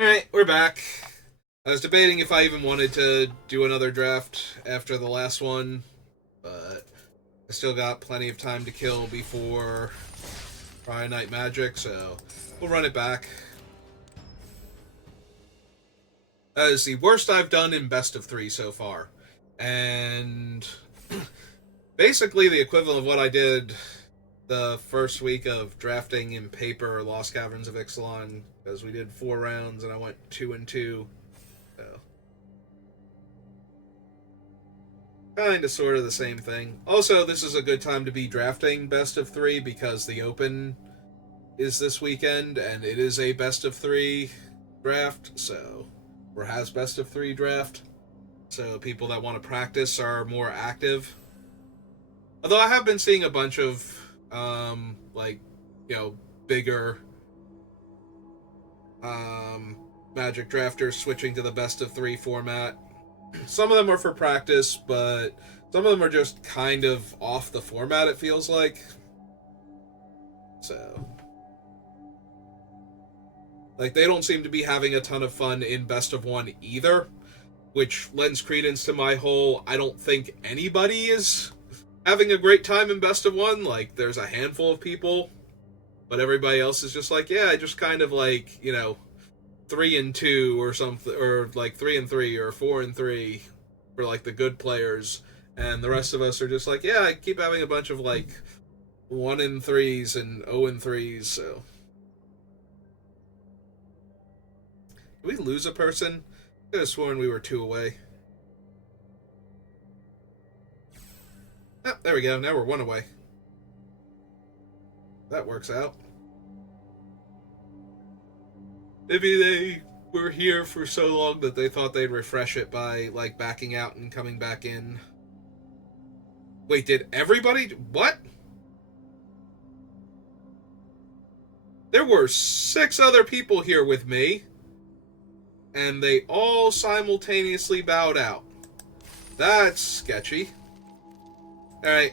Alright, we're back. I was debating if I even wanted to do another draft after the last one, but I still got plenty of time to kill before Friday Night Magic, so we'll run it back. That is the worst I've done in best of three so far. And basically the equivalent of what I did the first week of drafting in paper Lost Caverns of Ixalan, because we did 4 rounds and I went 2-2. So kind of sort of the same thing. Also, this is a good time to be drafting best of 3 because the Open is this weekend and it is a best of 3 draft, so or has best of 3 draft. So people that want to practice are more active. Although I have been seeing a bunch of bigger Magic drafters switching to the best of 3 format. Some of them are for practice, but some of them are just kind of off the format, it feels like. So, like, they don't seem to be having a ton of fun in best of 1 either, which lends credence to my whole I don't think anybody is having a great time in best of 1. Like, there's a handful of people, but everybody else is just like, yeah, I just kind of 3-2 or something, or 3-3 or 4-3 for the good players, and the rest of us are just like, yeah, I keep having a bunch of 1-3s and 0-3s. So, did we lose a person? I could have sworn we were 2 away. Oh, there we go. Now we're 1 away. That works out. Maybe they were here for so long that they thought they'd refresh it by, backing out and coming back in. Wait, did everybody... What? There were 6 other people here with me, and they all simultaneously bowed out. That's sketchy. Alright,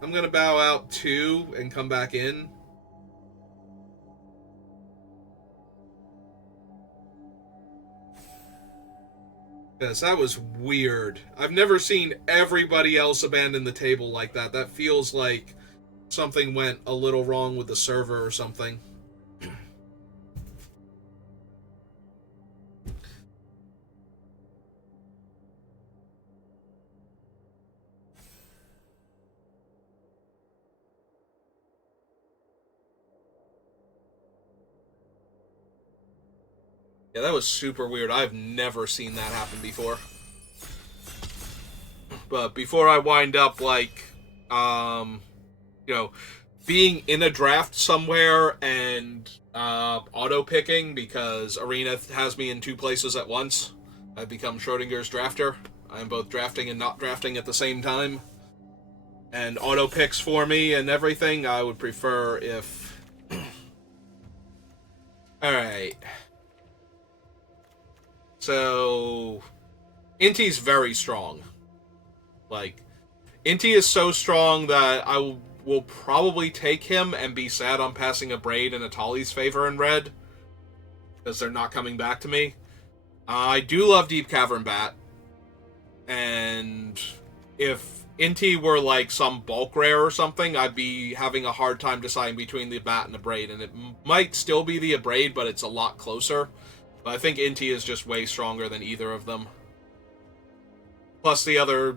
I'm gonna bow out 2 and come back in. Yes, that was weird. I've never seen everybody else abandon the table like that. That feels like something went a little wrong with the server or something. Yeah, that was super weird. I've never seen that happen before. But before I wind up, being in a draft somewhere and auto-picking, because Arena has me in 2 places at once, I've become Schrodinger's drafter. I'm both drafting and not drafting at the same time. And auto-picks for me and everything, I would prefer if... Alright. So, Inti's very strong. Inti is so strong that I will probably take him and be sad on passing a Braid in Atali's favor in red, because they're not coming back to me. I do love Deep Cavern Bat, and if Inti were some bulk rare or something, I'd be having a hard time deciding between the Bat and the Braid, and it might still be the Braid, but it's a lot closer. But I think Inti is just way stronger than either of them. Plus, there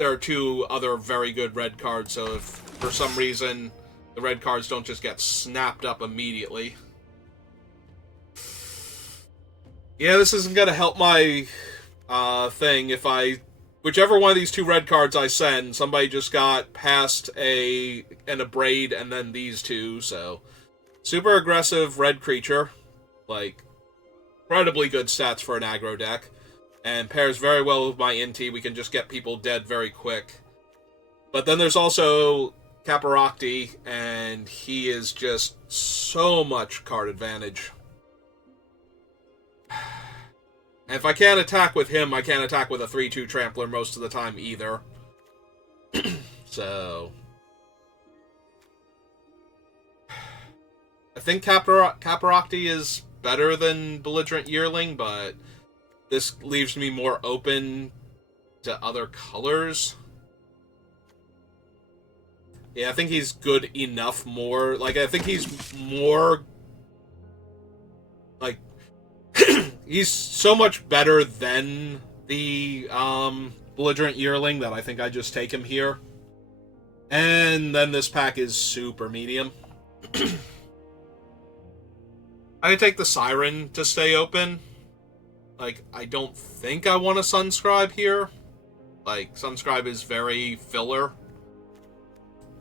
are 2 other very good red cards, so if for some reason the red cards don't just get snapped up immediately. Yeah, this isn't going to help my thing. If whichever one of these 2 red cards I send, somebody just got past a Braid and then these 2, so... Super aggressive red creature. Incredibly good stats for an aggro deck, and pairs very well with my Inti. We can just get people dead very quick. But then there's also Caparocti, and he is just so much card advantage. And if I can't attack with him, I can't attack with a 3-2 Trampler most of the time either. So... I think Caparocti is better than Belligerent Yearling, but this leaves me more open to other colors. Yeah, I think he's good enough more. Like, I think he's more... Like, he's so much better than the Belligerent Yearling that I think I just take him here. And then this pack is super medium. I can take the Siren to stay open. Like, I don't think I want a Sunscribe here. Like, Sunscribe is very filler.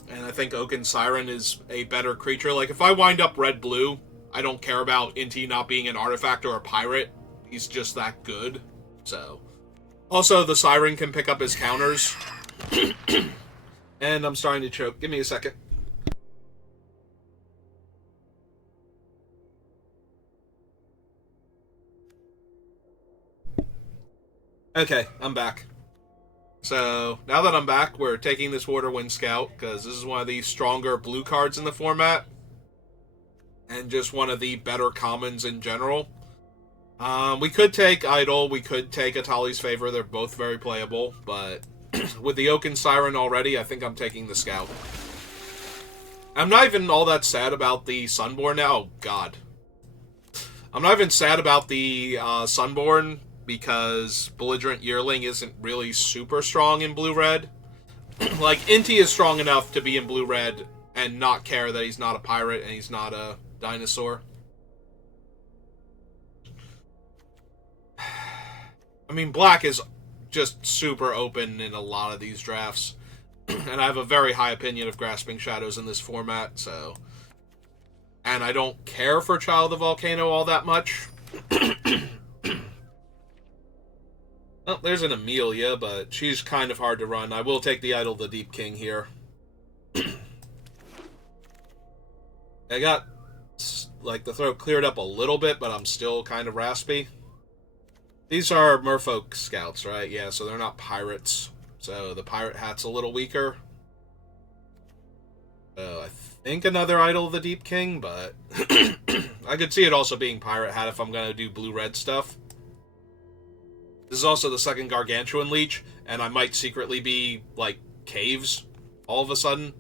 And I think Oaken Siren is a better creature. Like, if I wind up red-blue, I don't care about Inti not being an artifact or a pirate. He's just that good. So. Also, the Siren can pick up his counters. And I'm starting to choke. Give me a second. Okay, I'm back. So, now that I'm back, we're taking this Waterwind Scout, because this is one of the stronger blue cards in the format. And just one of the better commons in general. We could take Idol, we could take Atali's Favor, they're both very playable, but with the Oaken Siren already, I think I'm taking the Scout. I'm not even all that sad about the Sunborn now. Oh, God. I'm not even sad about the Sunborn, because Belligerent Yearling isn't really super strong in blue-red. Like, Inti is strong enough to be in blue-red and not care that he's not a pirate and he's not a dinosaur. I mean, black is just super open in a lot of these drafts. And I have a very high opinion of Grasping Shadows in this format, so... And I don't care for Child of the Volcano all that much. Well, there's an Amelia, but she's kind of hard to run. I will take the Idol the Deep King here. I got, like, the throat cleared up a little bit, but I'm still kind of raspy. These are Merfolk Scouts, right? Yeah, so they're not pirates. So the pirate hat's a little weaker. I think another Idol of the Deep King, but I could see it also being pirate hat if I'm going to do blue-red stuff. This is also the second Gargantuan Leech, and I might secretly be, like, caves all of a sudden.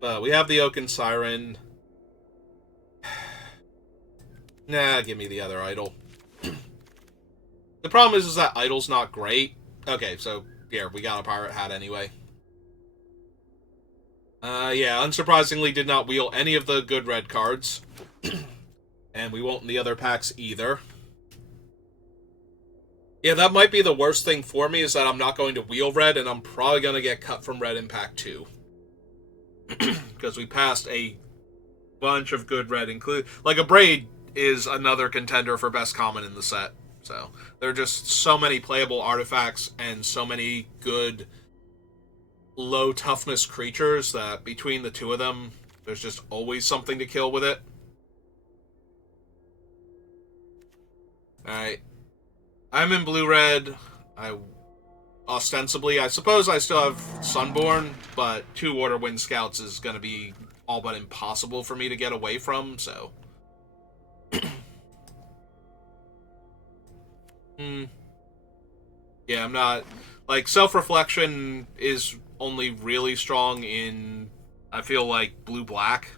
But we have the Oaken Siren. Nah, give me the other Idol. The problem is that Idol's not great. Okay, so, here, we got a pirate hat anyway. Yeah, unsurprisingly did not wheel any of the good red cards. And we won't in the other packs either. Yeah, that might be the worst thing for me, is that I'm not going to wheel red, and I'm probably going to get cut from red in pack 2. Because we passed a bunch of good red, like, a Braid is another contender for best common in the set. So, there are just so many playable artifacts, and so many good low toughness creatures that between the two of them, there's just always something to kill with it. Alright. I'm in blue-red. Ostensibly, I suppose I still have Sunborn, but 2 Waterwind Scouts is going to be all but impossible for me to get away from, so... Yeah, I'm not... Like, Self-Reflection is only really strong in, I feel like, blue-black.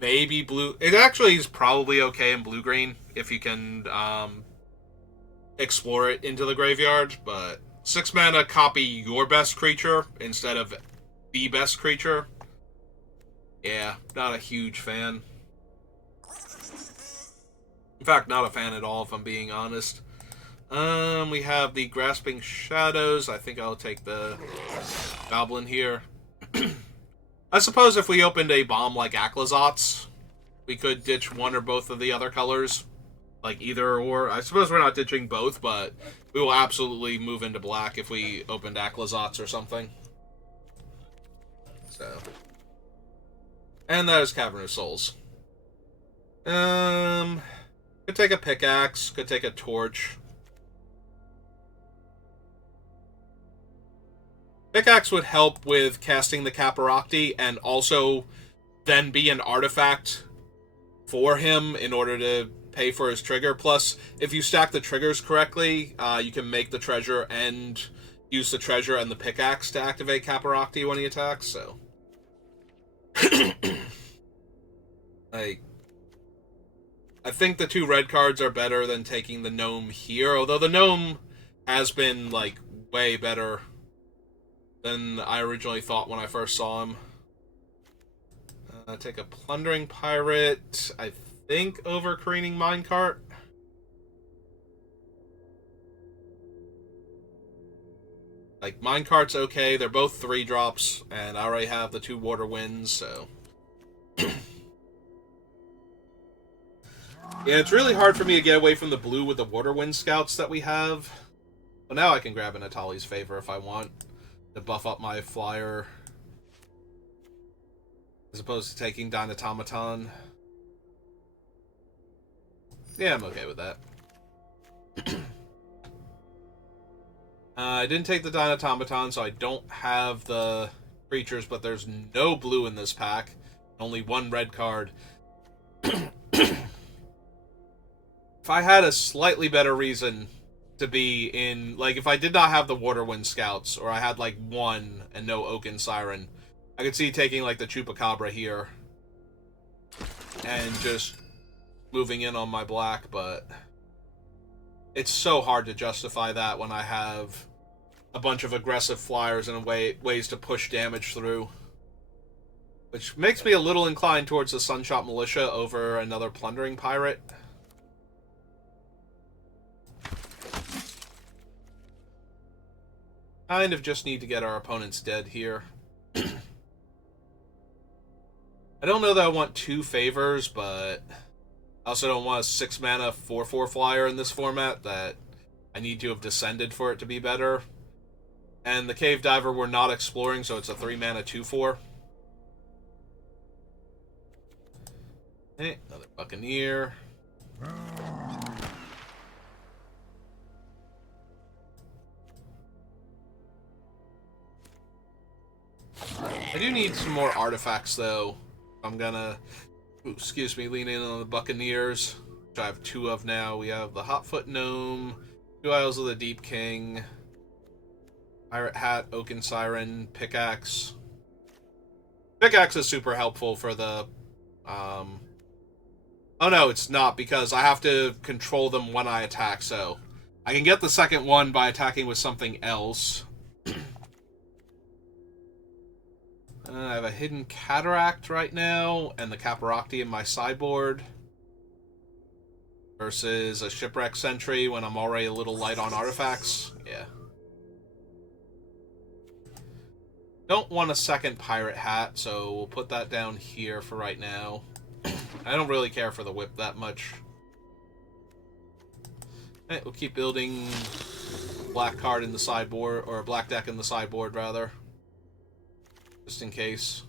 Maybe blue... It actually is probably okay in blue-green, if you can explore it into the graveyard, but 6 mana, copy your best creature instead of the best creature. Yeah, not a huge fan. In fact, not a fan at all, if I'm being honest. We have the Grasping Shadows. I think I'll take the Goblin here. I suppose if we opened a bomb like Aclazotz, we could ditch one or both of the other colors. Like either or. I suppose we're not ditching both, but we will absolutely move into black if we opened Aclazotz or something. So. And that is Cavern of Souls. Could take a pickaxe, could take a torch. Pickaxe would help with casting the Caparocti and also then be an artifact for him in order to pay for his trigger. Plus, if you stack the triggers correctly, you can make the treasure and use the treasure and the pickaxe to activate Caparocti when he attacks, so... like... I think the 2 red cards are better than taking the gnome here, although the gnome has been, like, way better than I originally thought when I first saw him. Take a plundering pirate, I think, over careening minecart. Like, minecart's okay, they're both 3 drops, and I already have the 2 water winds, so... Yeah, it's really hard for me to get away from the blue with the water wind scouts that we have. Well, now I can grab an Atali's Favor if I want to buff up my flyer. As opposed to taking Dynatomaton. Yeah, I'm okay with that. I didn't take the Dynatomaton, so I don't have the creatures, but there's no blue in this pack. Only 1 red card. If I had a slightly better reason to be in... Like, if I did not have the Waterwind Scouts, or I had, like, 1 and no Oaken Siren, I could see taking, like, the Chupacabra here. And just moving in on my black, but... It's so hard to justify that when I have a bunch of aggressive flyers and ways to push damage through. Which makes me a little inclined towards the Sunshot Militia over another Plundering Pirate. Kind of just need to get our opponents dead here. I don't know that I want 2 favors, but I also don't want a 6 mana 4/4 flyer in this format that I need to have descended for it to be better. And the Cave Diver we're not exploring, so it's a 3 mana 2/4. Okay, another Buccaneer. I do need some more artifacts, though. I'm gonna, excuse me, lean in on the Buccaneers, which I have 2 of now. We have the Hotfoot Gnome, 2 Isles of the Deep King, Pirate Hat, Oaken Siren, Pickaxe. Pickaxe is super helpful for the, oh no, it's not, because I have to control them when I attack, so I can get the second one by attacking with something else. I have a Hidden Cataract right now, and the Caparocti in my sideboard. Versus a Shipwreck Sentry when I'm already a little light on artifacts. Yeah. Don't want a second Pirate Hat, so we'll put that down here for right now. I don't really care for the whip that much. Alright, we'll keep building black card in the sideboard, or black deck in the sideboard, rather. Just in case.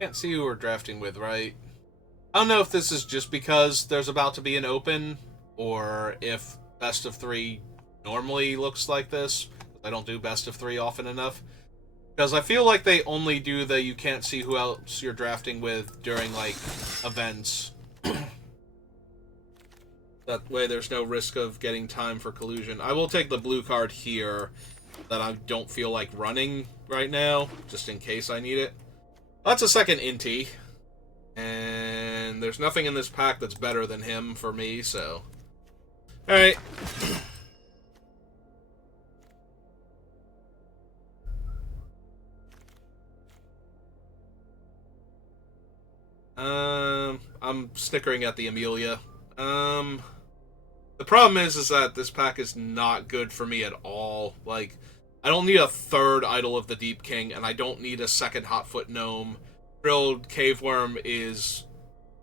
Can't see who we're drafting with, right? I don't know if this is just because there's about to be an open, or if best of 3 normally looks like this. I don't do best of 3 often enough. Because I feel like they only do the you can't see who else you're drafting with during, like, events. That way there's no risk of getting time for collusion. I will take the blue card here that I don't feel like running right now, just in case I need it. That's a second Inti. And there's nothing in this pack that's better than him for me, so... Alright. I'm snickering at the Amelia. The problem is that this pack is not good for me at all. Like, I don't need a 3rd Idol of the Deep King, and I don't need a 2nd Hotfoot Gnome. Drilled Caveworm is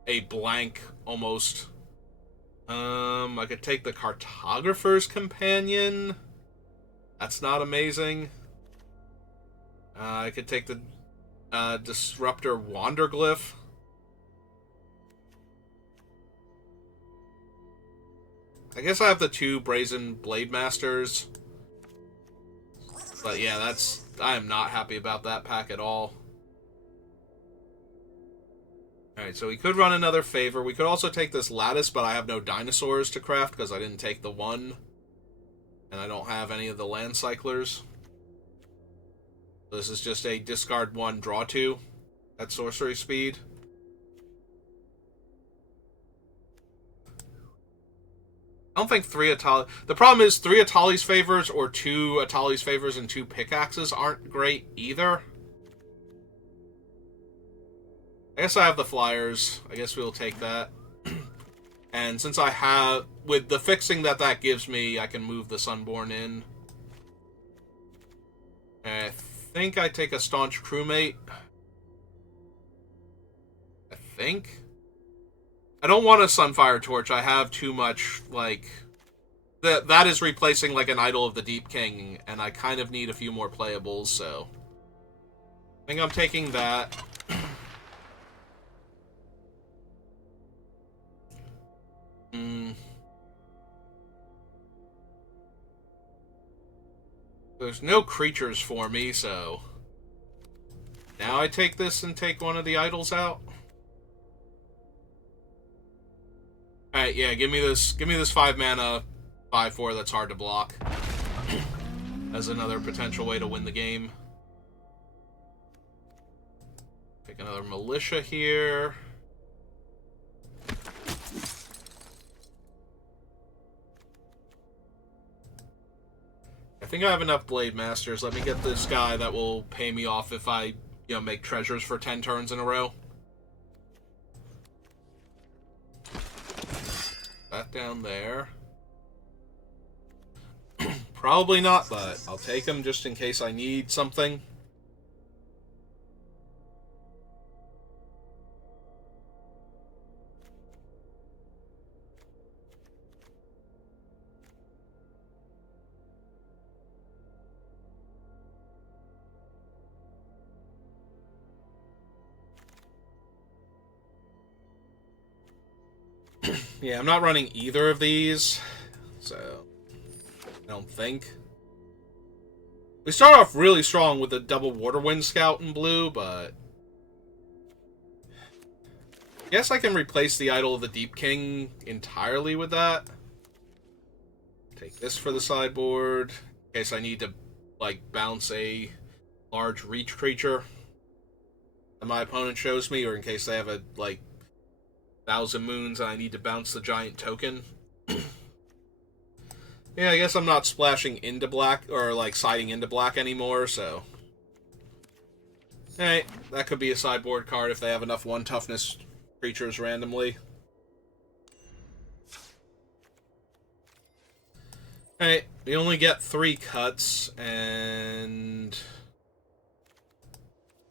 a blank, almost. I could take the Cartographer's Companion. That's not amazing. I could take the Disruptor Wanderglyph. I guess I have the 2 Brazen Blade Masters. But yeah, I am not happy about that pack at all. Alright, so we could run another favor. We could also take this Lattice, but I have no dinosaurs to craft because I didn't take the 1. And I don't have any of the land cyclers. This is just a discard 1, draw 2 at sorcery speed. I don't think 3 Atali... The problem is 3 Atali's Favors or 2 Atali's Favors and 2 Pickaxes aren't great either. I guess I have the Flyers. I guess we'll take that. And since I have... With the fixing that gives me, I can move the Sunborn in. And I think I take a Staunch Crewmate. I think... I don't want a Sunfire Torch. I have too much, like... That is replacing, like, an Idol of the Deep King, and I kind of need a few more playables, so... I think I'm taking that. There's no creatures for me, so... Now I take this and take one of the idols out? Alright, yeah, give me this 5 mana, 5/4 that's hard to block. As another potential way to win the game. Take another Militia here. I think I have enough Blade Masters. Let me get this guy that will pay me off if I, make treasures for 10 turns in a row. That down there. Probably not, but I'll take him just in case I need something. Yeah, I'm not running either of these, so I don't think. We start off really strong with the double Waterwind Scout in blue, but I guess I can replace the Idol of the Deep King entirely with that. Take this for the sideboard, in case I need to, like, bounce a large reach creature that my opponent shows me, or in case they have a, like, 1,000 Moons and I need to bounce the giant token. Yeah, I guess I'm not splashing into black, or, like, siding into black anymore, so... Alright, that could be a sideboard card if they have enough 1 toughness creatures randomly. Alright, we only get 3 cuts, and...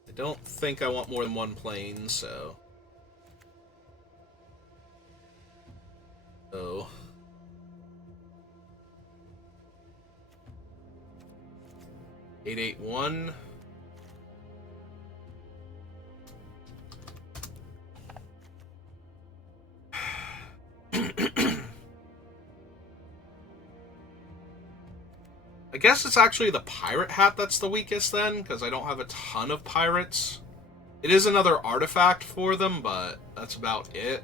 I don't think I want more than 1 plane, so... So... 881. I guess it's actually the pirate hat that's the weakest then, because I don't have a ton of pirates. It is another artifact for them, but that's about it.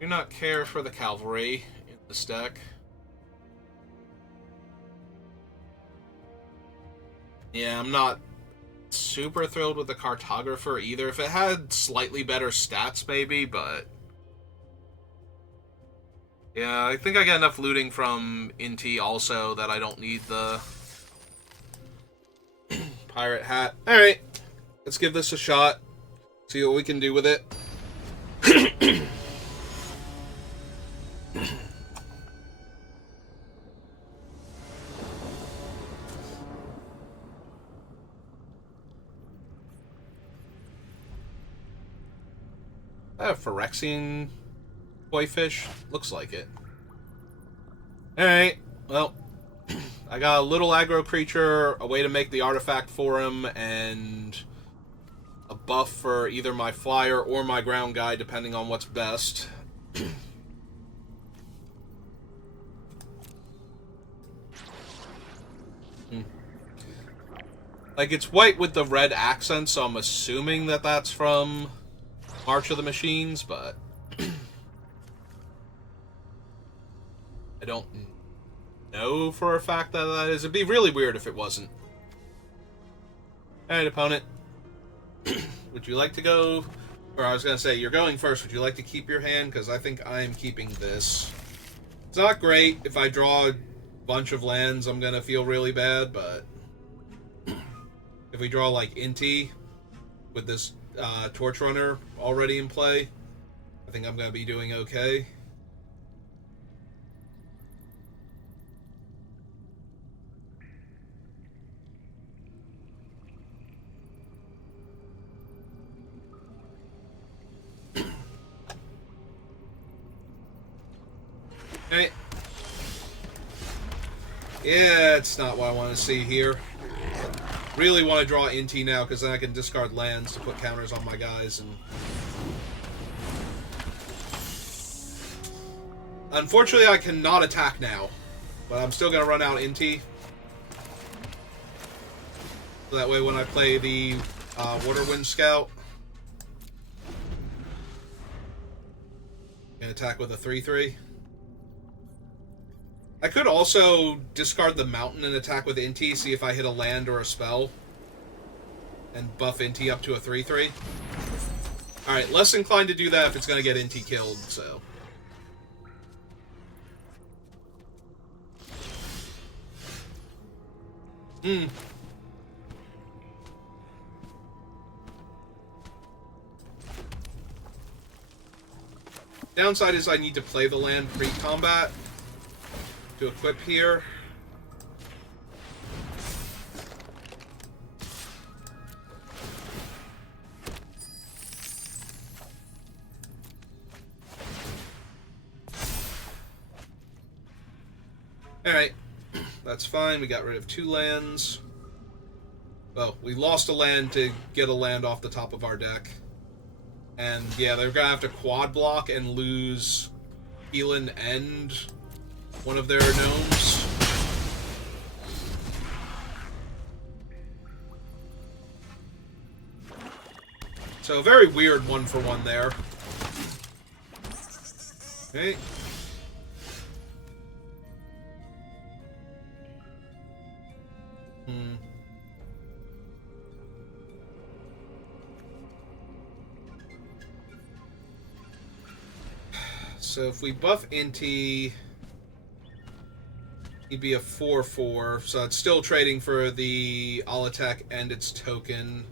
Do not care for the cavalry in this deck. Yeah, I'm not super thrilled with the cartographer either. If it had slightly better stats, maybe, but... Yeah, I think I get enough looting from Inti also that I don't need the pirate hat. Alright, let's give this a shot. See what we can do with it. Phyrexian koi fish? Looks like it. Alright, well, I got a little aggro creature, a way to make the artifact for him, and a buff for either my flyer or my ground guy, depending on what's best. Like, it's white with the red accent, so I'm assuming that that's from March of the Machines, but I don't know for a fact that that is. It'd be really weird if it wasn't. Alright, opponent. Would you like to go? Or I was going to say, you're going first. Would you like to keep your hand? Because I think I'm keeping this. It's not great. If I draw a bunch of lands, I'm going to feel really bad, but if we draw, like, Inti with this Torch Runner already in play, I think I'm going to be doing okay. Okay. Yeah, it's not what I want to see here. Really want to draw Inti now, because then I can discard lands to put counters on my guys. And unfortunately, I cannot attack now, but I'm still going to run out Inti. So that way when I play the Waterwind Scout, I can attack with a 3/3. I could also discard the Mountain and attack with Inti, see if I hit a land or a spell, and buff Inti up to a 3/3. Alright, less inclined to do that if it's going to get Inti killed, so. Downside is I need to play the land pre-combat to equip here. Alright, that's fine. We got rid of 2 lands. Well, we lost a land to get a land off the top of our deck. And yeah, they're gonna have to quad block and lose Ixalan and one of their gnomes. So, very weird 1-for-1 there. Okay. So if we buff Inti, he'd be a 4/4, so it's still trading for the Alatech and its token.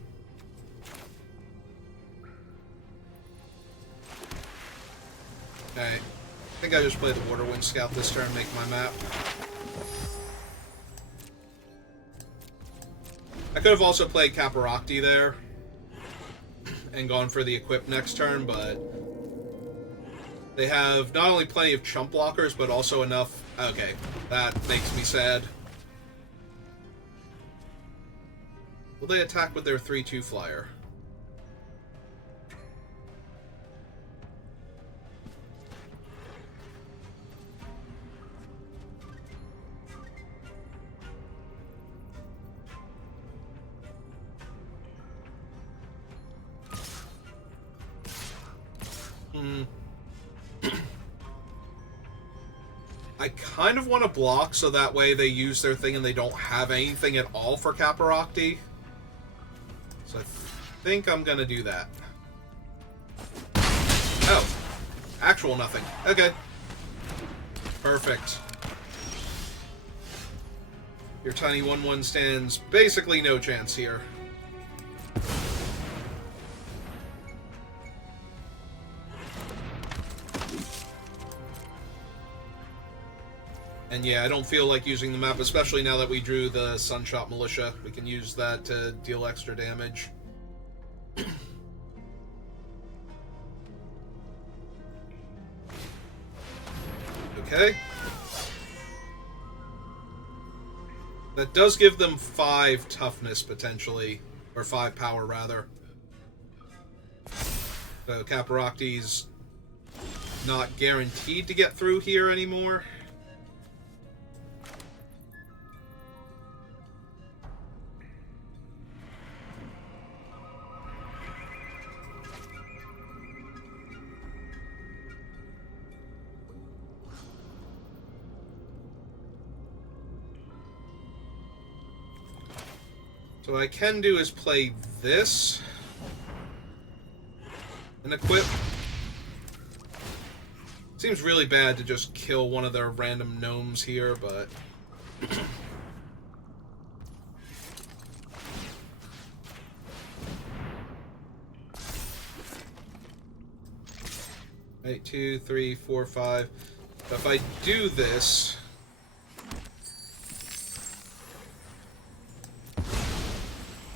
Okay. I think I just played the Waterwind Scout this turn, make my map. I could have also played Caparocti there and gone for the equip next turn, but they have not only plenty of chump blockers, but also enough... Okay, that makes me sad. Will they attack with their 3/2 flyer? I kind of want to block so that way they use their thing and they don't have anything at all for Caparocti. So I think I'm going to do that. Oh. Actual nothing. Okay. Perfect. Your tiny 1/1 stands basically no chance here. And yeah, I don't feel like using the map, especially now that we drew the Sunshot Militia. We can use that to deal extra damage. Okay. That does give them 5 toughness, potentially. Or 5 power, rather. So Caparocti's not guaranteed to get through here anymore. So what I can do is play this and equip. Seems really bad to just kill one of their random gnomes here, but... Right, 2, 3, 4, 5. If I do this...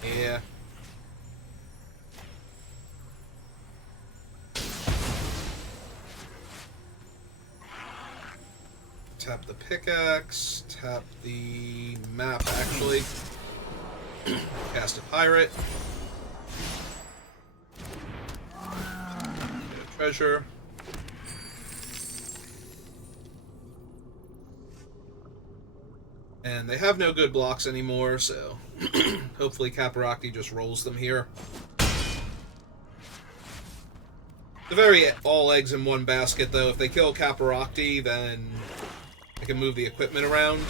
Yeah. Tap the pickaxe, tap the map, actually. Cast a pirate. Get a treasure. And they have no good blocks anymore, so hopefully Caparocti just rolls them here. The very all eggs in one basket, though. If they kill Caparocti, then I can move the equipment around.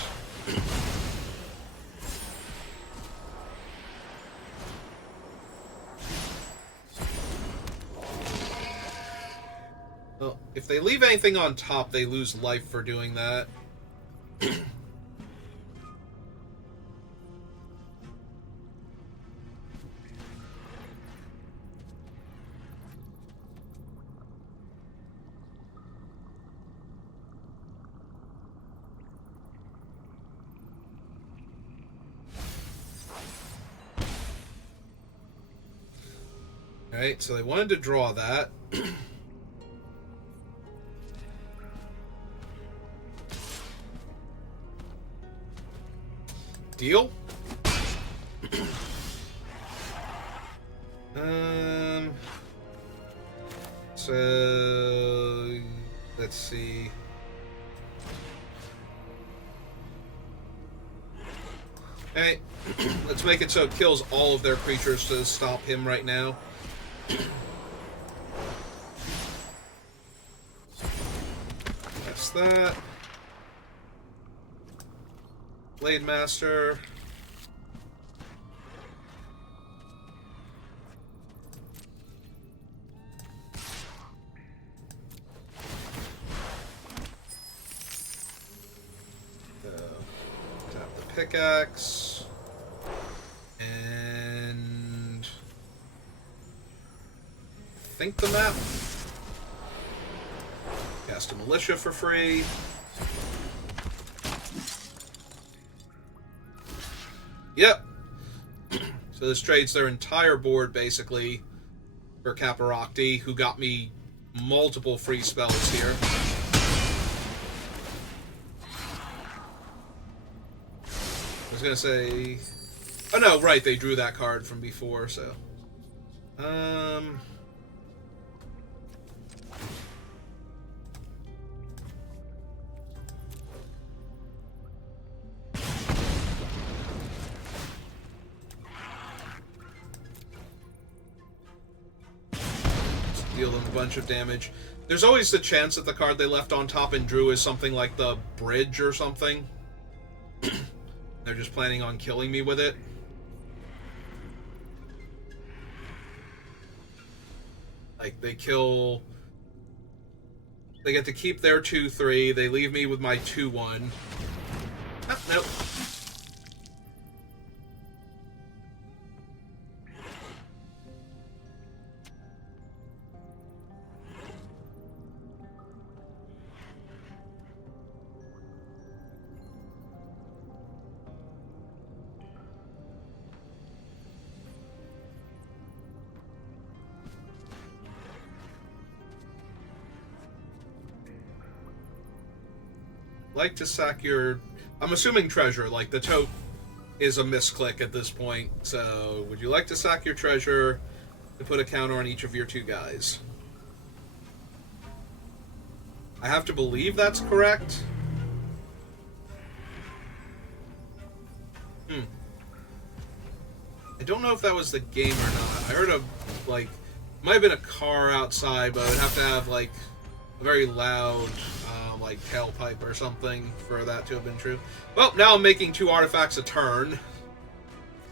Well, if they leave anything on top, they lose life for doing that. Alright, so they wanted to draw that. Deal? So let's see. Alright, let's make it so it kills all of their creatures to stop him right now. That's that. Blade Master. Tap the pickaxe. And think the map. Cast a militia for free. Yep. So this trades their entire board, basically, for Caparocti, who got me multiple free spells here. I was gonna say... Oh no, right, they drew that card from before, so... Deal them a bunch of damage. There's always the chance that the card they left on top and drew is something like the Bridge or something. They're just planning on killing me with it. Like, they kill... They get to keep their 2-3, they leave me with my 2-1. Oh, nope. Like to sack your... I'm assuming treasure, like the tote is a misclick at this point, so would you like to sack your treasure to put a counter on each of your 2 guys? I have to believe that's correct. I don't know if that was the game or not. I heard a, like, might have been a car outside, but it would have to have, like, a very loud... like tailpipe or something for that to have been true. Well, now I'm making 2 artifacts a turn.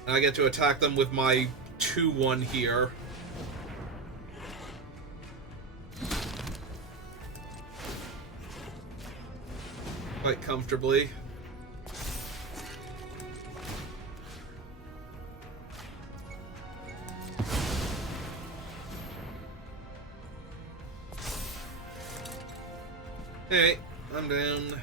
And I get to attack them with my 2-1 here. Quite comfortably. Hey, I'm down.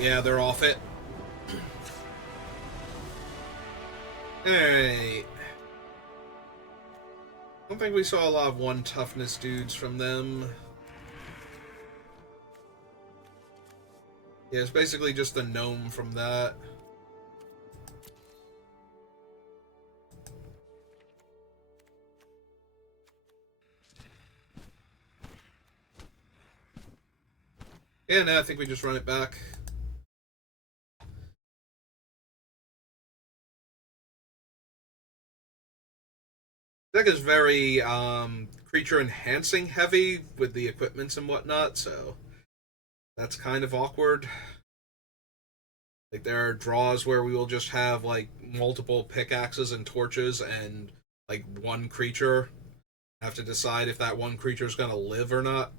Yeah, they're off it. Alright. I don't think we saw a lot of 1 toughness dudes from them. Yeah, it's basically just the gnome from that. Yeah, no, I think we just run it back. Deck is very creature enhancing heavy with the equipments and whatnot, so that's kind of awkward. Like, there are draws where we will just have like multiple pickaxes and torches, and like 1 creature have to decide if that 1 creature is going to live or not.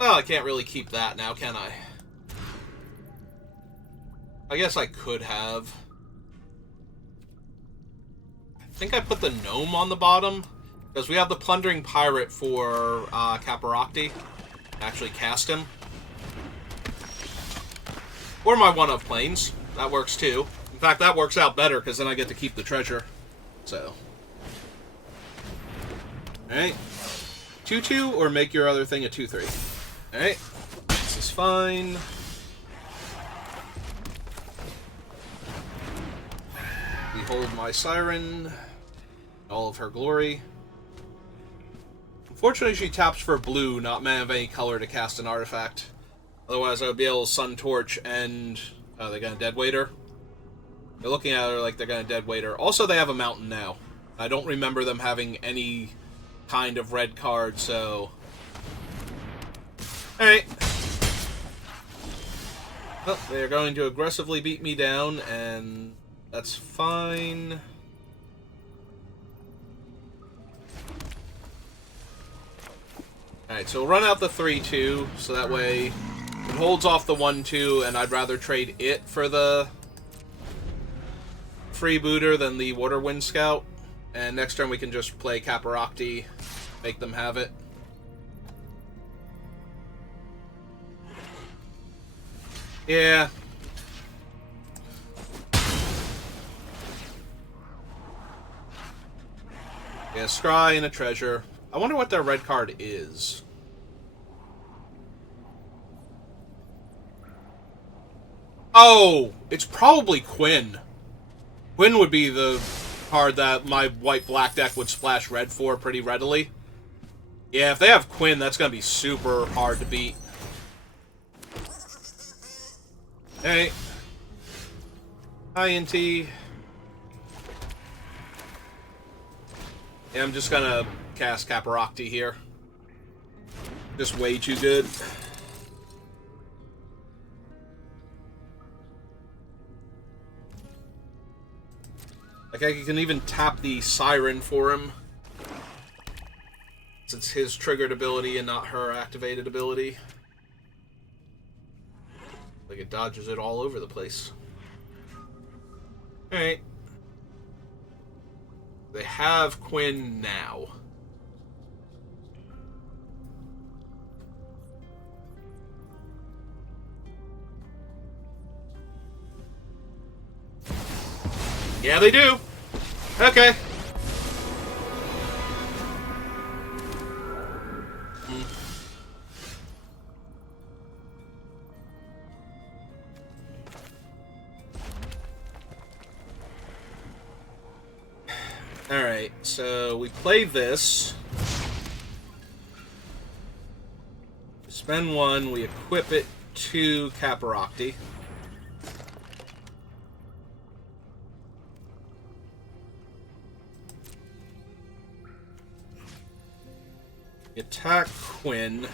Well, I can't really keep that now, can I? I guess I could have. I think I put the gnome on the bottom, because we have the plundering pirate for Caparocti. Actually cast him. Or my 1-of planes. That works too. In fact, that works out better, because then I get to keep the treasure. So. Alright. 2-2, or make your other thing a 2-3. Alright. This is fine. Behold my siren. All of her glory. Unfortunately, she taps for blue, not mana of any color, to cast an artifact. Otherwise, I would be able to Sun Torch and... Oh, they got a Deadweight her? They're looking at her like they're going to Deadweight her. Also, they have a mountain now. I don't remember them having any kind of red card, so... Alright. Well, they're going to aggressively beat me down, and that's fine. Alright, so we'll run out the 3-2, so that way it holds off the 1-2, and I'd rather trade it for the freebooter than the Waterwind Scout. And next turn we can just play Caparocti, make them have it. Yeah. Yeah, Scry and a treasure. I wonder what their red card is. Oh, it's probably Quinn. Quinn would be the card that my white-black deck would splash red for pretty readily. Yeah, if they have Quinn, that's going to be super hard to beat. Hey. INT. Yeah, I'm just going to cast Caparocti here. Just way too good. Like, I can even tap the Siren for him. Since his triggered ability and not her activated ability. Like, it dodges it all over the place. Alright. They have Quinn now. Yeah, they do. Okay. Alright, so we play this. We spend one, we equip it to Caparocti. We attack Quinn.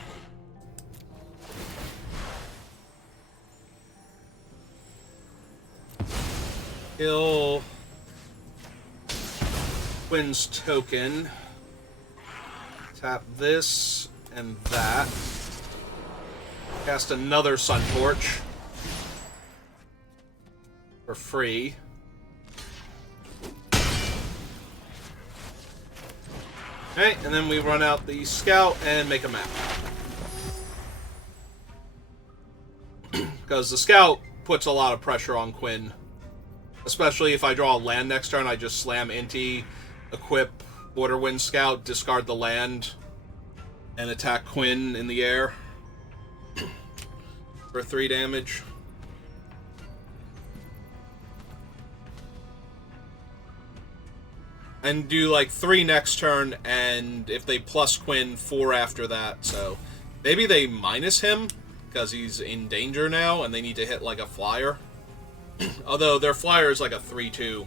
Kill Quinn's token. Tap this and that. Cast another Sun Torch for free. Okay, and then we run out the scout and make a map. Because the scout puts a lot of pressure on Quinn. Especially if I draw a land next turn, I just slam Inti, equip Waterwind Scout, discard the land, and attack Quinn in the air for 3 damage. And do like 3 next turn, and if they plus Quinn, 4 after that. So maybe they minus him because he's in danger now and they need to hit like a flyer. Although their flyer is like a 3-2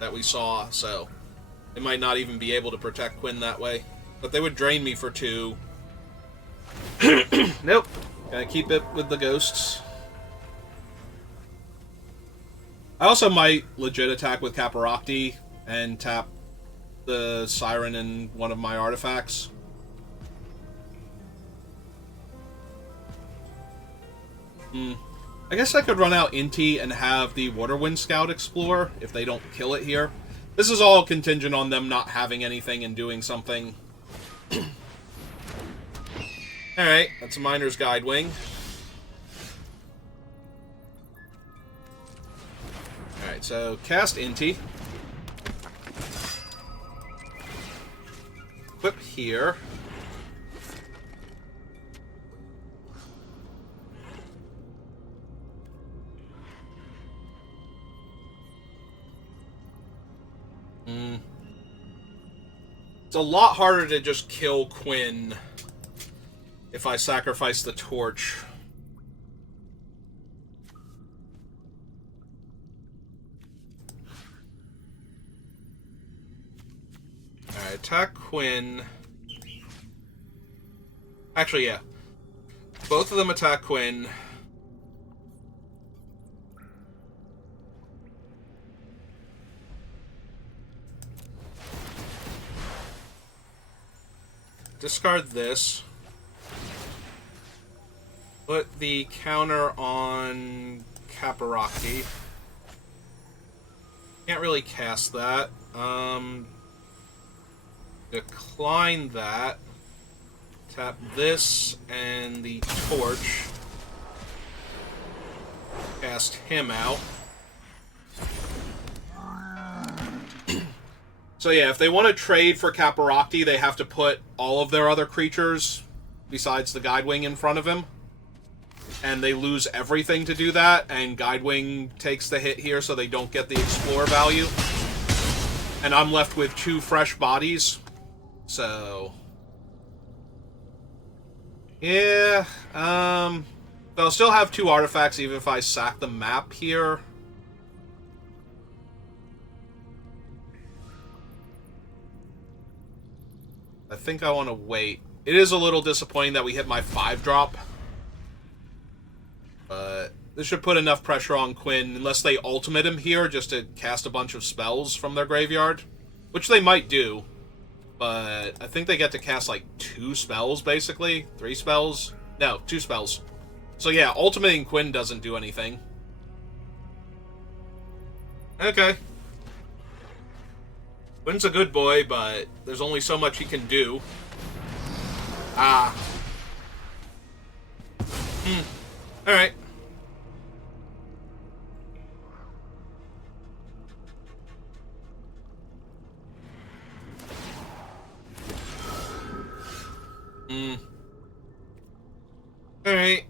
that we saw, so they might not even be able to protect Quinn that way. But they would drain me for 2. Nope. Gotta keep it with the ghosts. I also might legit attack with Caparocti and tap the Siren in one of my artifacts. I guess I could run out Inti and have the Waterwind Scout explore if they don't kill it here. This is all contingent on them not having anything and doing something. Alright, that's a Miner's Guide Wing. Alright, so cast Inti. Equip here. It's a lot harder to just kill Quinn if I sacrifice the torch. Alright, attack Quinn. Actually, yeah. Both of them attack Quinn. Discard this. Put the counter on Caparocti. Can't really cast that. Decline that. Tap this and the torch. Cast him out. So yeah, if they want to trade for Caparocti, they have to put all of their other creatures, besides the Guidewing, in front of him. And they lose everything to do that, and Guidewing takes the hit here so they don't get the Explore value. And I'm left with 2 fresh bodies. So... yeah, but I'll still have 2 artifacts even if I sack the map here. I think I want to wait. It is a little disappointing that we hit my 5-drop. But this should put enough pressure on Quinn, unless they ultimate him here just to cast a bunch of spells from their graveyard. Which they might do. But I think they get to cast like 2 spells, basically. 3 spells? No, 2 spells. So yeah, ultimating Quinn doesn't do anything. Okay. Quinn's a good boy, but there's only so much he can do. Ah. Alright. Alright.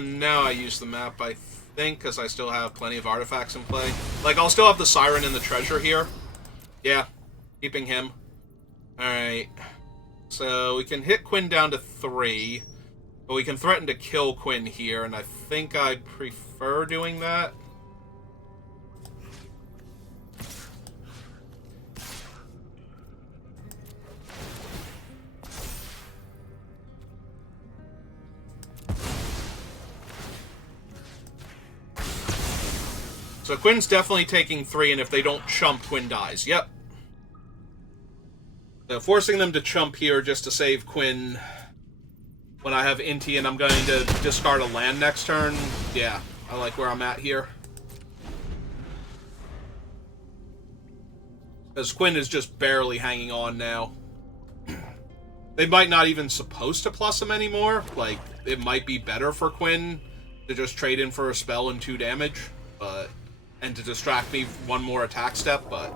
Now I use the map, I think, because I still have plenty of artifacts in play. Like, I'll still have the Siren and the treasure here. Yeah, keeping him. Alright. So, we can hit Quinn down to 3, but we can threaten to kill Quinn here, and I think I prefer doing that. So Quinn's definitely taking 3, and if they don't chump, Quinn dies. Yep. So forcing them to chump here just to save Quinn when I have Inti and I'm going to discard a land next turn. Yeah, I like where I'm at here. Because Quinn is just barely hanging on now. They might not even supposed to plus him anymore. Like, it might be better for Quinn to just trade in for a spell and 2 damage, but... and to distract me 1 more attack step, but...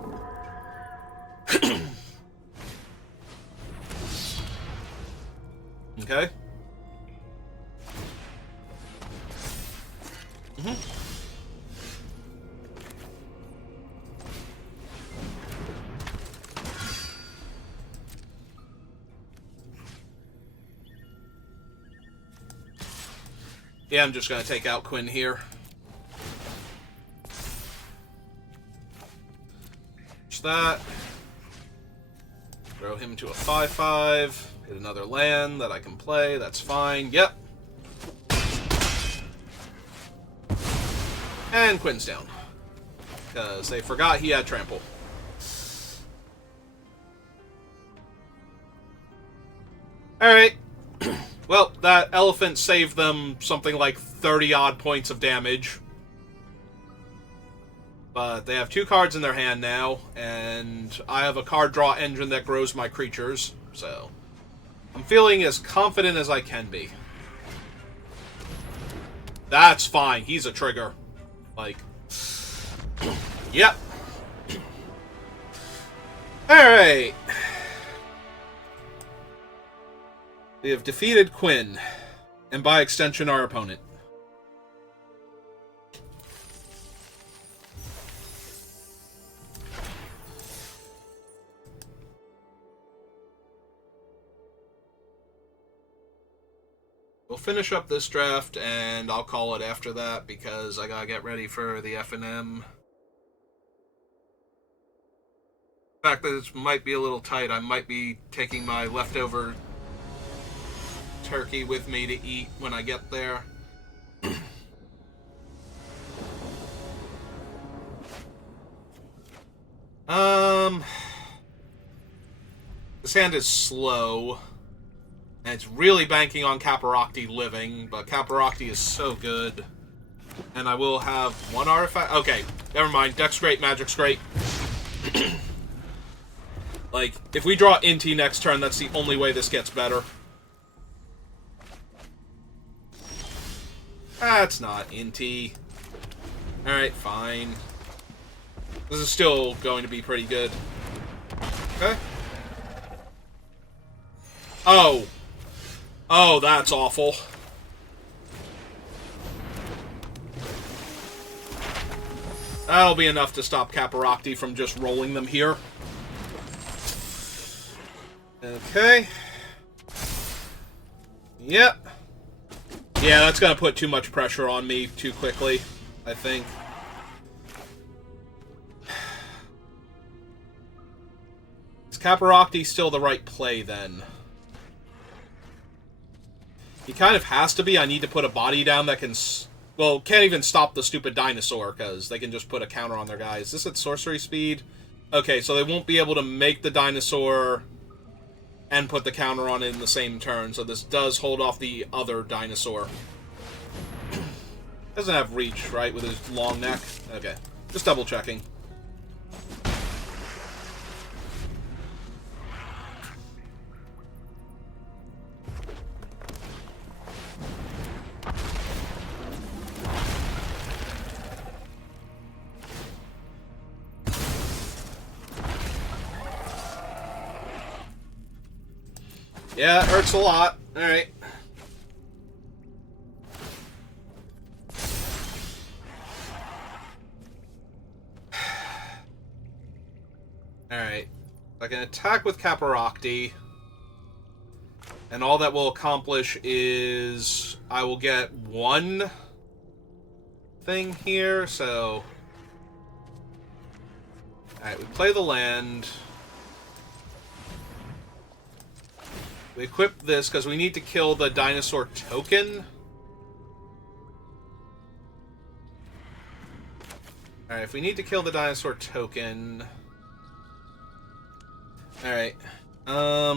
Okay. Yeah, I'm just gonna take out Quinn here. That. Throw him to a 5/5. Hit another land that I can play. That's fine. Yep. And Quinn's down. Because they forgot he had trample. Alright. Well, that elephant saved them something like 30-odd points of damage. But they have 2 cards in their hand now, and I have a card draw engine that grows my creatures, so I'm feeling as confident as I can be. That's fine, he's a trigger. Like, yep. Alright. We have defeated Quinn, and by extension our opponent. We'll finish up this draft, and I'll call it after that, because I gotta get ready for the F&M. The fact that this might be a little tight, I might be taking my leftover turkey with me to eat when I get there. This hand is slow. And it's really banking on Caparocti living, but Caparocti is so good. And I will have 1 artifact. Okay, never mind. Deck's great, Magic's great. Like, if we draw Inti next turn, that's the only way this gets better. That's not Inti. Alright, fine. This is still going to be pretty good. Okay. Oh. Oh, that's awful. That'll be enough to stop Caparocti from just rolling them here. Okay. Yep. Yeah, that's gonna put too much pressure on me too quickly, I think. Is Caparocti still the right play, then? He kind of has to be. I need to put a body down that can... well, can't even stop the stupid dinosaur, because they can just put a counter on their guy. Is this at sorcery speed? Okay, so they won't be able to make the dinosaur and put the counter on it in the same turn, so this does hold off the other dinosaur. Doesn't have reach, right, with his long neck? Okay, just double checking. Yeah, it hurts a lot. Alright. Alright. I can attack with Caparocti. And all that will accomplish is I will get one thing here, so... Alright, we play the land. We equip this because we need to kill the dinosaur token. Alright, if we need to kill the dinosaur token... Alright.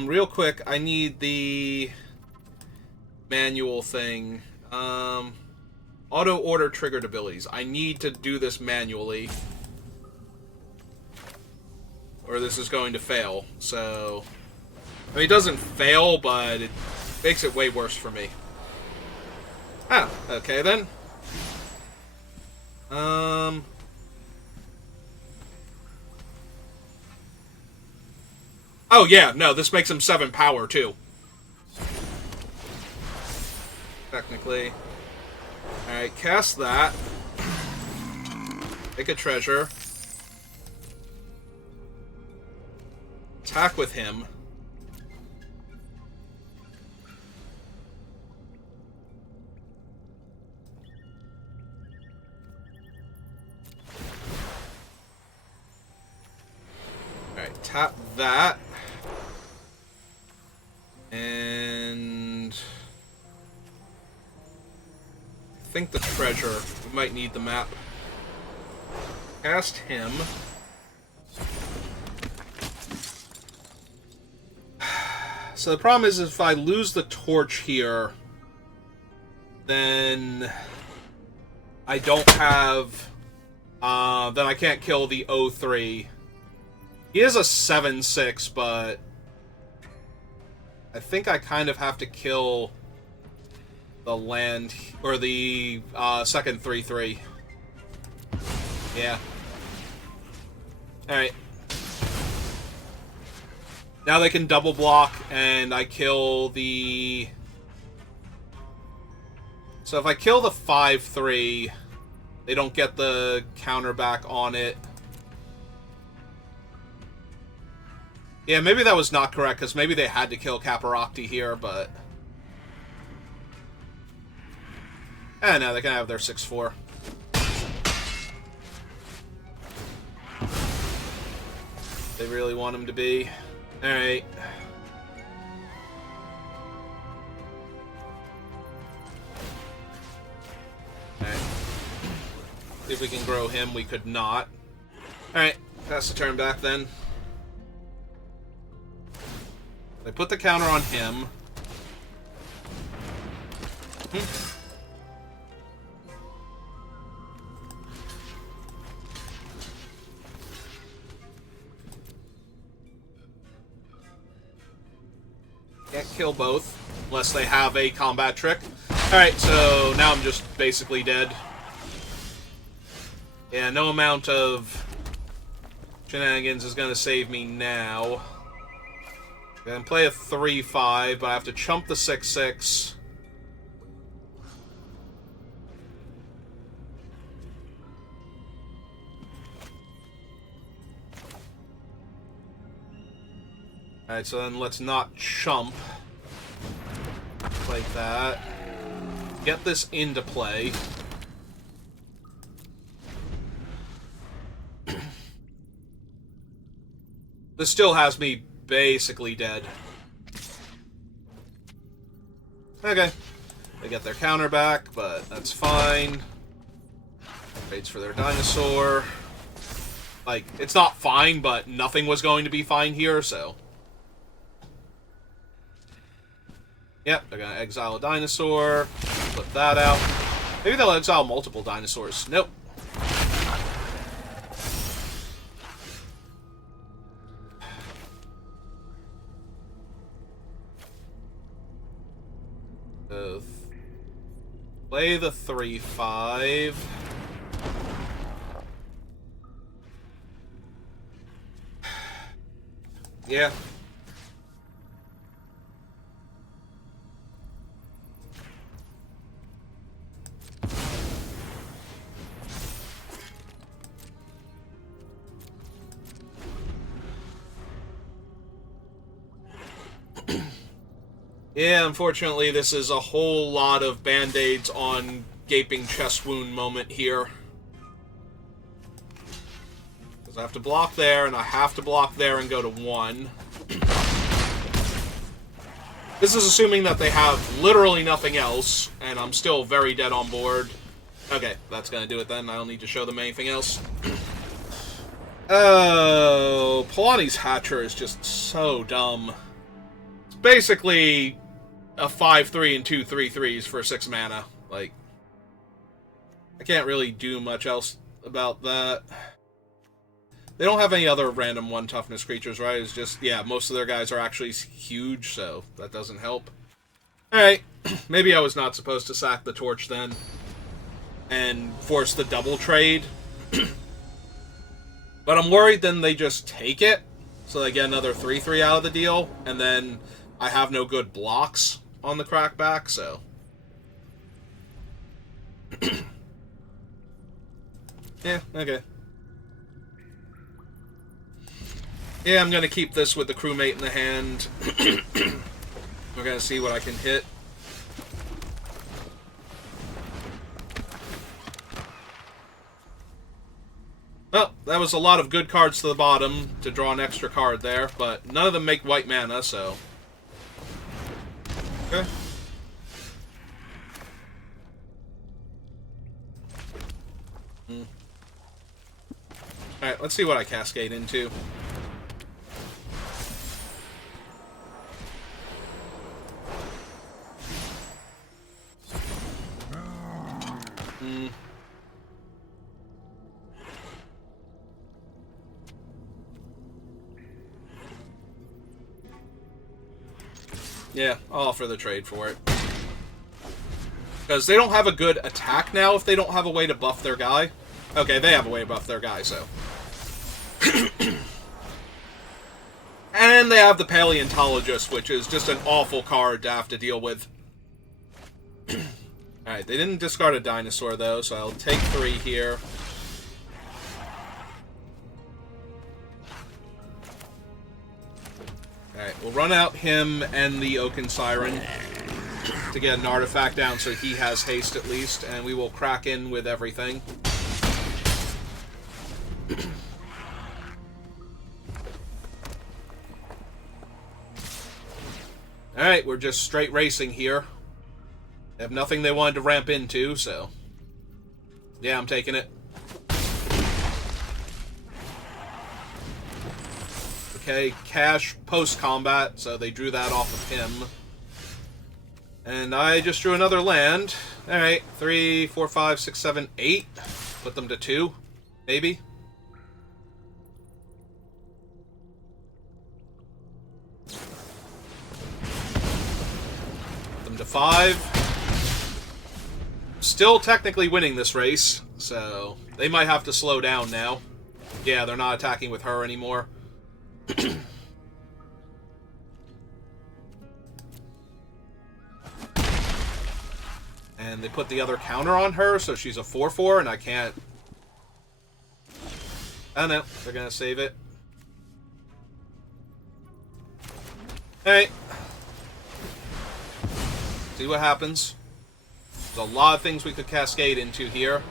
Real quick, I need the manual thing. Auto-order triggered abilities. I need to do this manually. Or this is going to fail, so... I mean, it doesn't fail, but it makes it way worse for me. Ah, okay then. Oh, yeah, no, this makes him 7 power, too. Technically. Alright, cast that. Take a treasure. Attack with him. Alright, tap that. And... I think the treasure. We might need the map. Cast him. So the problem is if I lose the torch here, then I don't have... then I can't kill the 03. He is a 7/6, but I think I kind of have to kill the land, or the second 3/3. Yeah. Alright. Now they can double block, and I kill the... So if I kill the 5/3, they don't get the counter back on it. Yeah, maybe that was not correct, because maybe they had to kill Caparocti here, but... Eh, no, they can have their 6/4. They really want him to be. Alright. Alright. See if we can grow him. We could not. Alright, pass the turn back then. They put the counter on him. Can't kill both, unless they have a combat trick. Alright, so now I'm just basically dead. Yeah, no amount of shenanigans is going to save me now. I can play a 3/5, but I have to chump the 6/6. Alright, so then let's not chump like that. Get this into play. This still has me basically dead. Okay. They get their counter back, but that's fine. Waits for their dinosaur. Like, it's not fine, but nothing was going to be fine here, so... Yep, they're gonna exile a dinosaur. Flip that out. Maybe they'll exile multiple dinosaurs. Nope. So, play the 3/5. Yeah. Yeah, unfortunately, this is a whole lot of band-aids on gaping chest wound moment here. Because I have to block there, and I have to block there and go to 1. This is assuming that they have literally nothing else, and I'm still very dead on board. Okay, that's gonna do it then. I don't need to show them anything else. Oh, Polani's Hatcher is just so dumb. It's basically a 5-3 and 2 3/3s for 6 mana. Like, I can't really do much else about that. They don't have any other random 1 toughness creatures, right? It's just, yeah, most of their guys are actually huge, so that doesn't help. Alright, maybe I was not supposed to sack the torch then and force the double trade. But I'm worried then they just take it, so they get another 3/3 out of the deal, and then I have no good blocks on the crackback, so... yeah, okay. Yeah, I'm gonna keep this with the crewmate in the hand. We're gonna see what I can hit. Well, that was a lot of good cards to the bottom to draw an extra card there, but none of them make white mana, so... okay. Alright, let's see what I cascade into. Yeah, I'll offer the trade for it. Because they don't have a good attack now if they don't have a way to buff their guy. Okay, they have a way to buff their guy, so... and they have the Paleontologist, which is just an awful card to have to deal with. Alright, they didn't discard a dinosaur, though, so I'll take 3 here. Alright, we'll run out him and the Oaken Siren to get an artifact down so he has haste at least, and we will crack in with everything. Alright, we're just straight racing here. They have nothing they wanted to ramp into, so... yeah, I'm taking it. Okay, cash post-combat, so they drew that off of him. And I just drew another land. Alright, 3, 4, 5, 6, 7, 8. Put them to 2, maybe. Put them to 5. Still technically winning this race, so they might have to slow down now. Yeah, they're not attacking with her anymore. And they put the other counter on her, so she's a 4/4, and I can't... oh no, they're gonna save it. Alright. See what happens. There's a lot of things we could cascade into here.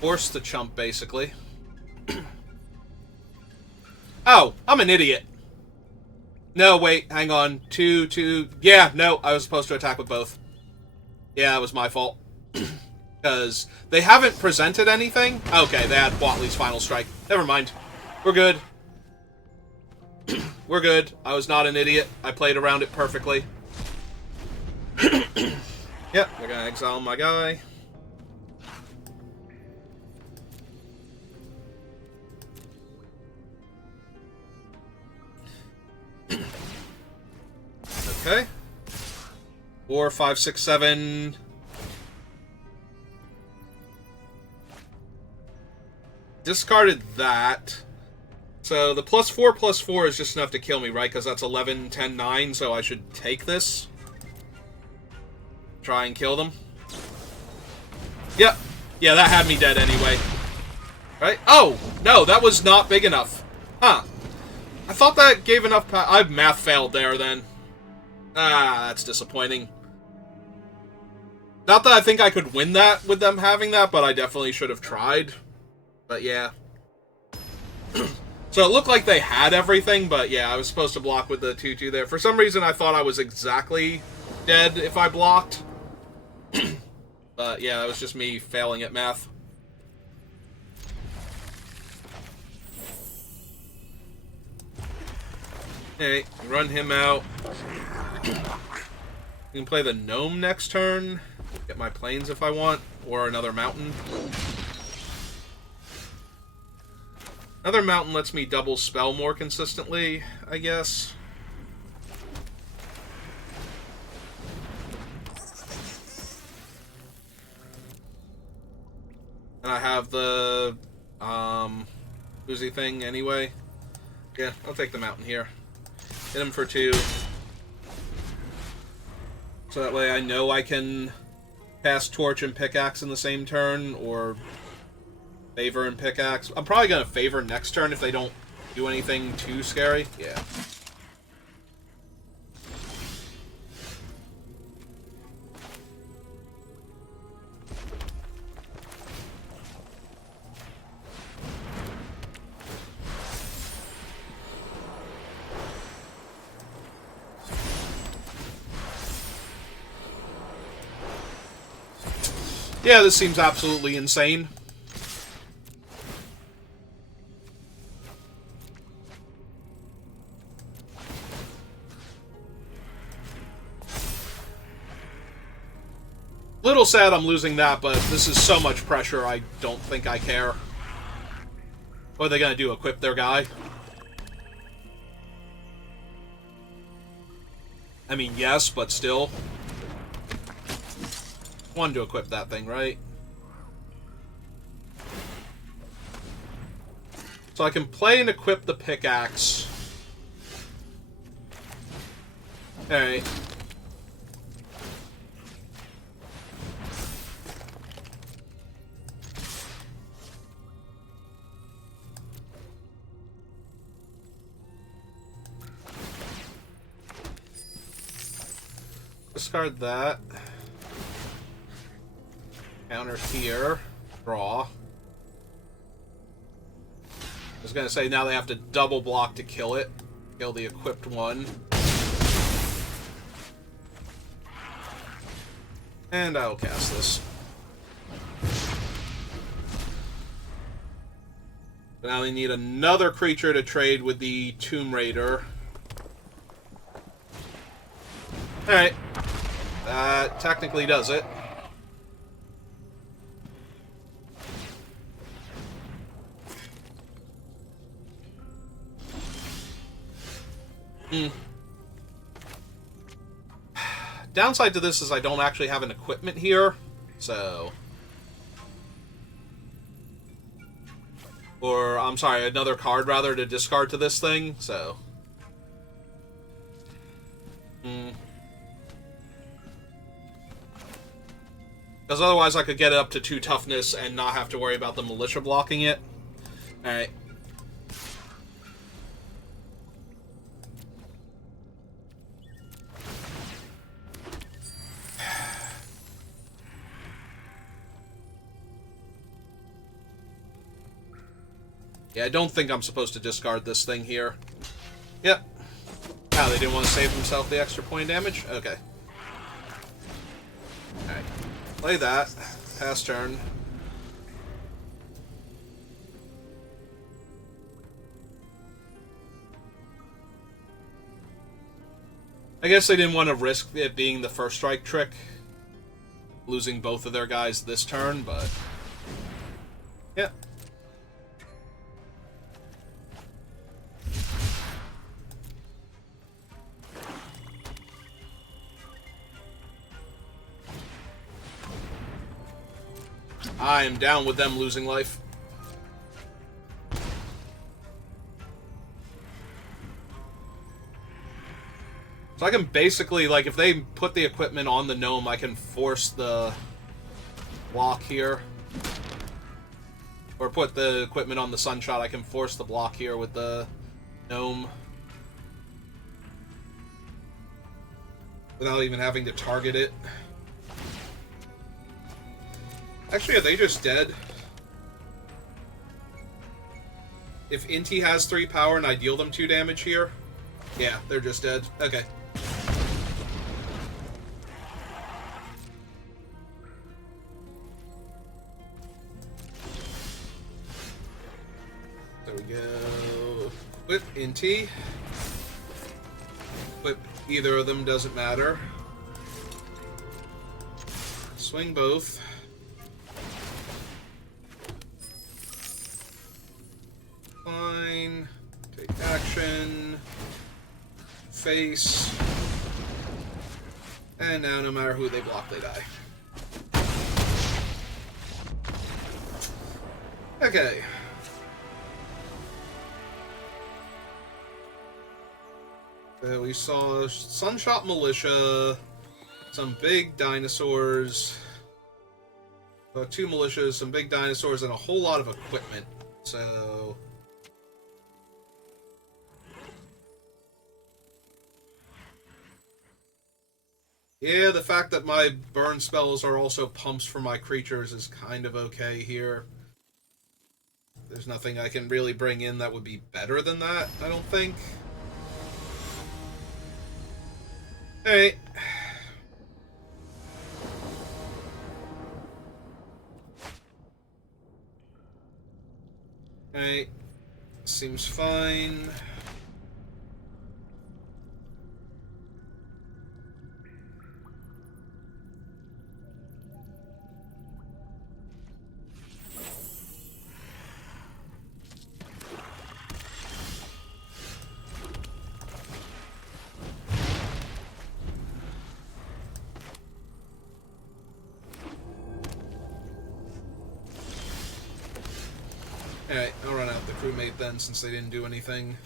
Force the chump, basically. Oh, I'm an idiot. No, wait, hang on. 2. Yeah, no, I was supposed to attack with both. Yeah, it was my fault. Because they haven't presented anything. Okay, they had Watley's Final Strike. Never mind. We're good. We're good. I was not an idiot. I played around it perfectly. Yep, they're gonna exile my guy. Okay. 4, 5, 6, 7. discarded that. So the +4/+4 is just enough to kill me, right? Because that's 11, 10, 9, so I should take this. Try and kill them. Yep. Yeah, that had me dead anyway. Right? Oh! No, that was not big enough. Huh. I thought that gave enough I math failed there, then. Ah, that's disappointing. Not that I think I could win that with them having that, but I definitely should have tried. But yeah. So it looked like they had everything, but yeah, I was supposed to block with the 2/2 there. For some reason, I thought I was exactly dead if I blocked. But yeah, that was just me failing at math. Okay, run him out. You can play the gnome next turn. Get my plains if I want, or another mountain. Another mountain lets me double spell more consistently, I guess. And I have the Uzi thing anyway. Yeah, I'll take the mountain here. Hit him for 2. So that way I know I can cast Torch and Pickaxe in the same turn, or Favor and Pickaxe. I'm probably going to Favor next turn if they don't do anything too scary. Yeah. Yeah, this seems absolutely insane. Little sad I'm losing that, but this is so much pressure, I don't think I care. What are they gonna do, equip their guy? I mean, yes, but still. Wanted to equip that thing, right? So I can play and equip the pickaxe. Alright. Discard that. Counter here. Draw. I was gonna say, now they have to double block to kill it. Kill the equipped one. And I'll cast this. Now we need another creature to trade with the Tomb Raider. Alright. That technically does it. Downside to this is I don't actually have an equipment here, so... Or, I'm sorry, another card, rather, to discard to this thing, so... Because otherwise I could get it up to 2 toughness and not have to worry about the militia blocking it. Alright. Yeah, I don't think I'm supposed to discard this thing here. Yep. Oh, they didn't want to save themselves the extra point damage? Okay. Alright. Play that. Pass turn. I guess they didn't want to risk it being the first strike trick. Losing both of their guys this turn, but... Yeah. I am down with them losing life. So I can basically, like, if they put the equipment on the gnome, I can force the block here. Or put the equipment on the Sunshot, I can force the block here with the gnome. Without even having to target it. Actually, are they just dead? If Inti has 3 power and I deal them 2 damage here? Yeah, they're just dead. Okay. There we go. Equip Inti. Equip either of them, doesn't matter. Swing both. Fine. Take action. Face. And now no matter who they block, they die. Okay. So we saw Sunshot Militia, some big dinosaurs, 2 militias, some big dinosaurs, and a whole lot of equipment. So... yeah, the fact that my burn spells are also pumps for my creatures is kind of okay here. There's nothing I can really bring in that would be better than that, I don't think. Alright. Alright. Seems fine. Alright, I'll run out the crewmate then, since they didn't do anything.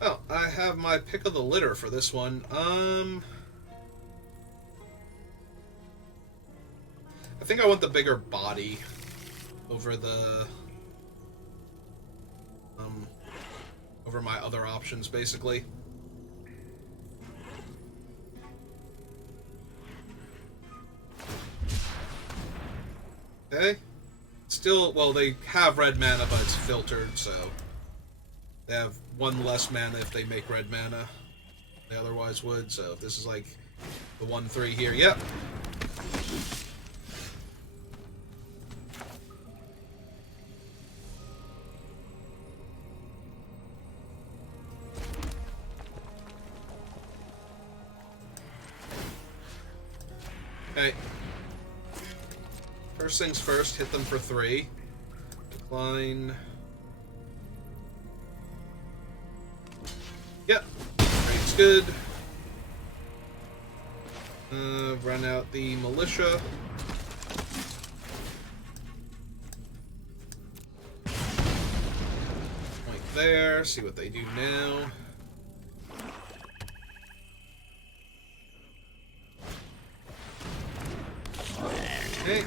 Oh, I have my pick of the litter for this one. I think I want the bigger body over the... over my other options, basically. Okay. Still, well, they have red mana, but it's filtered, so they have 1 less mana if they make red mana they otherwise would. So if this is like the 1/3 here, yep. Okay. First things first, hit them for 3. Decline. Yep. Rate's good. Run out the militia. Point there, see what they do now. Okay.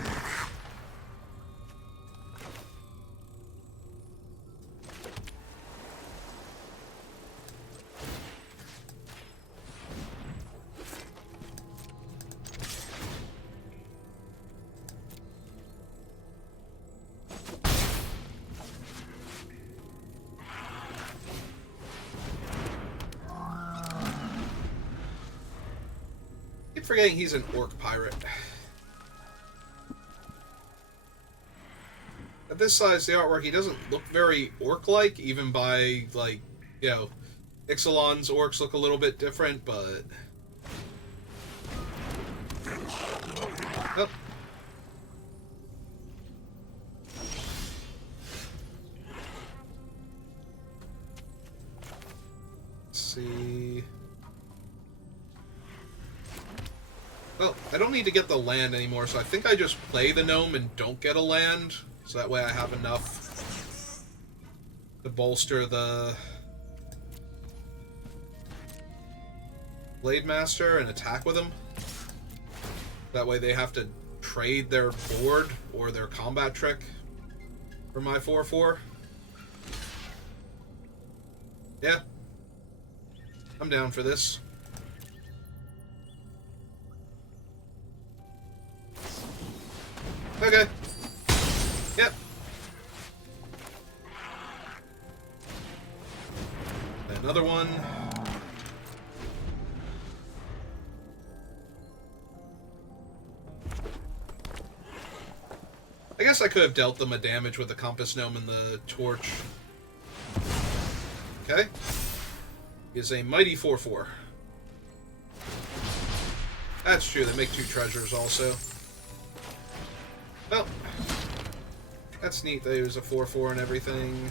Keep forgetting he's an orc pirate. At this size, the artwork, he doesn't look very orc-like, even by, like, you know, Ixalan's orcs look a little bit different, but... oh. Let's see... well, I don't need to get the land anymore, so I think I just play the gnome and don't get a land. So that way I have enough to bolster the Blade Master and attack with him. That way they have to trade their board or their combat trick for my 4/4. Yeah. I'm down for this. Okay. Yep. Another one. I guess I could have dealt them a damage with the Compass Gnome and the Torch. Okay. Is a mighty 4/4. That's true, they make 2 treasures also. Well, that's neat that it was a 4/4 and everything.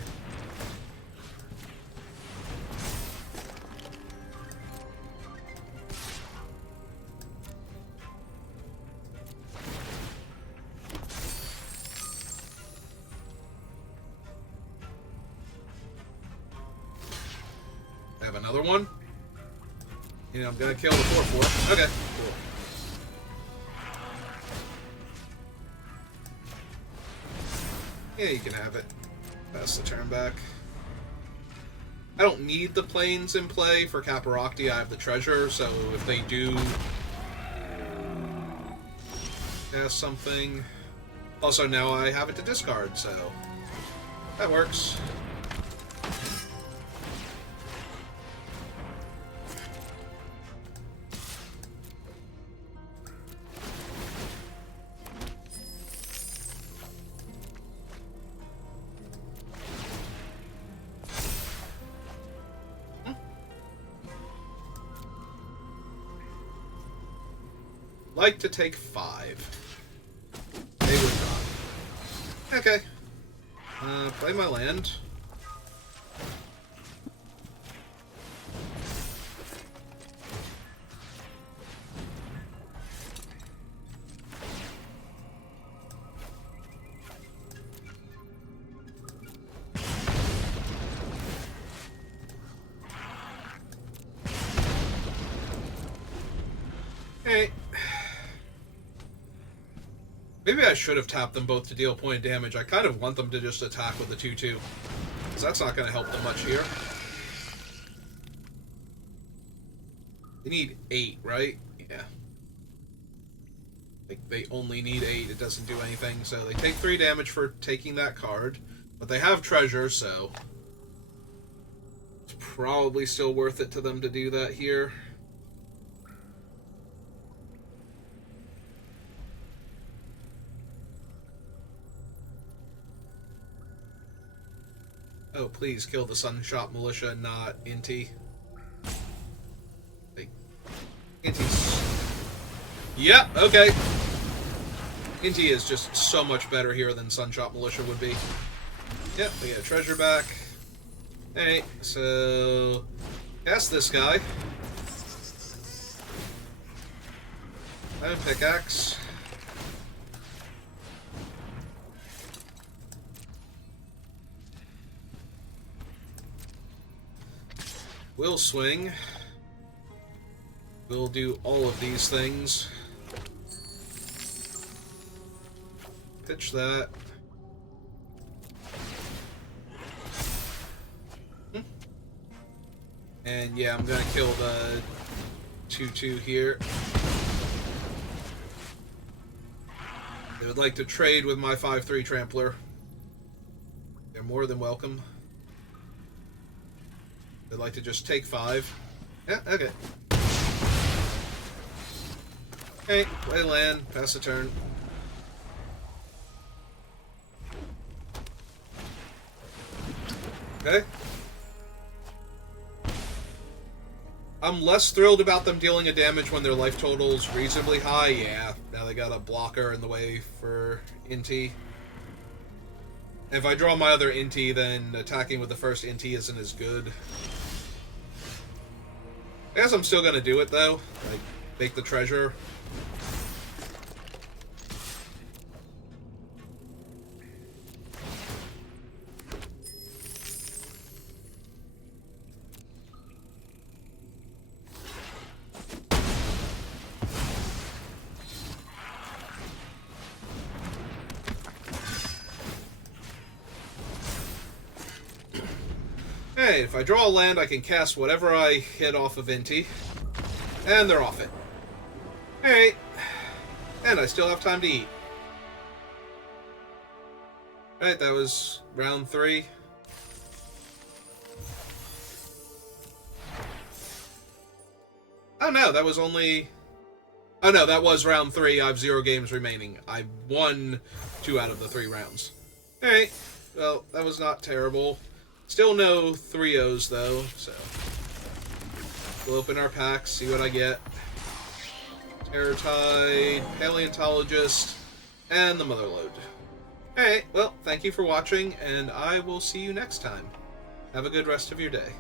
I have another one. You know, I'm gonna kill the 4/4. Okay, cool. Yeah, you can have it. Pass the turn back. I don't need the planes in play for Caparocti. I have the treasure, so if they do cast something... Also, now I have it to discard, so that works. Like to take 5. They would not. Okay. Play my land. Hey. Maybe I should have tapped them both to deal point of damage. I kind of want them to just attack with the 2/2. Because that's not going to help them much here. They need 8, right? Yeah. Like, they only need 8. It doesn't do anything. So they take 3 damage for taking that card. But they have treasure, so... it's probably still worth it to them to do that here. Oh, please kill the Sunshot Militia, not Inti. Like, Inti's... Yep, yeah, okay. Inti is just so much better here than Sunshot Militia would be. Yep, we get a treasure back. Hey, so... cast this guy. I have a pickaxe. We'll swing. We'll do all of these things. Pitch that. And yeah, I'm gonna kill the 2/2 here. They would like to trade with my 5/3 Trampler. They're more than welcome. They'd like to just take 5. Yeah, okay. Okay, play land, pass the turn. Okay. I'm less thrilled about them dealing a damage when their life total's reasonably high. Yeah, now they got a blocker in the way for Inti. If I draw my other Inti, then attacking with the first Inti isn't as good. I guess I'm still gonna do it though. Like, make the treasure. Hey, if I draw a land, I can cast whatever I hit off of Inti. And they're off it. Alright. And I still have time to eat. Alright, that was round 3. Oh no, that was only... Oh no, that was round 3. I have 0 games remaining. I won 2 out of the 3 rounds. Alright, well, that was not terrible. Still no 3-0s though, so... We'll open our packs, see what I get. Terror Tide, Paleontologist, and the Motherlode. Alright, well, thank you for watching, and I will see you next time. Have a good rest of your day.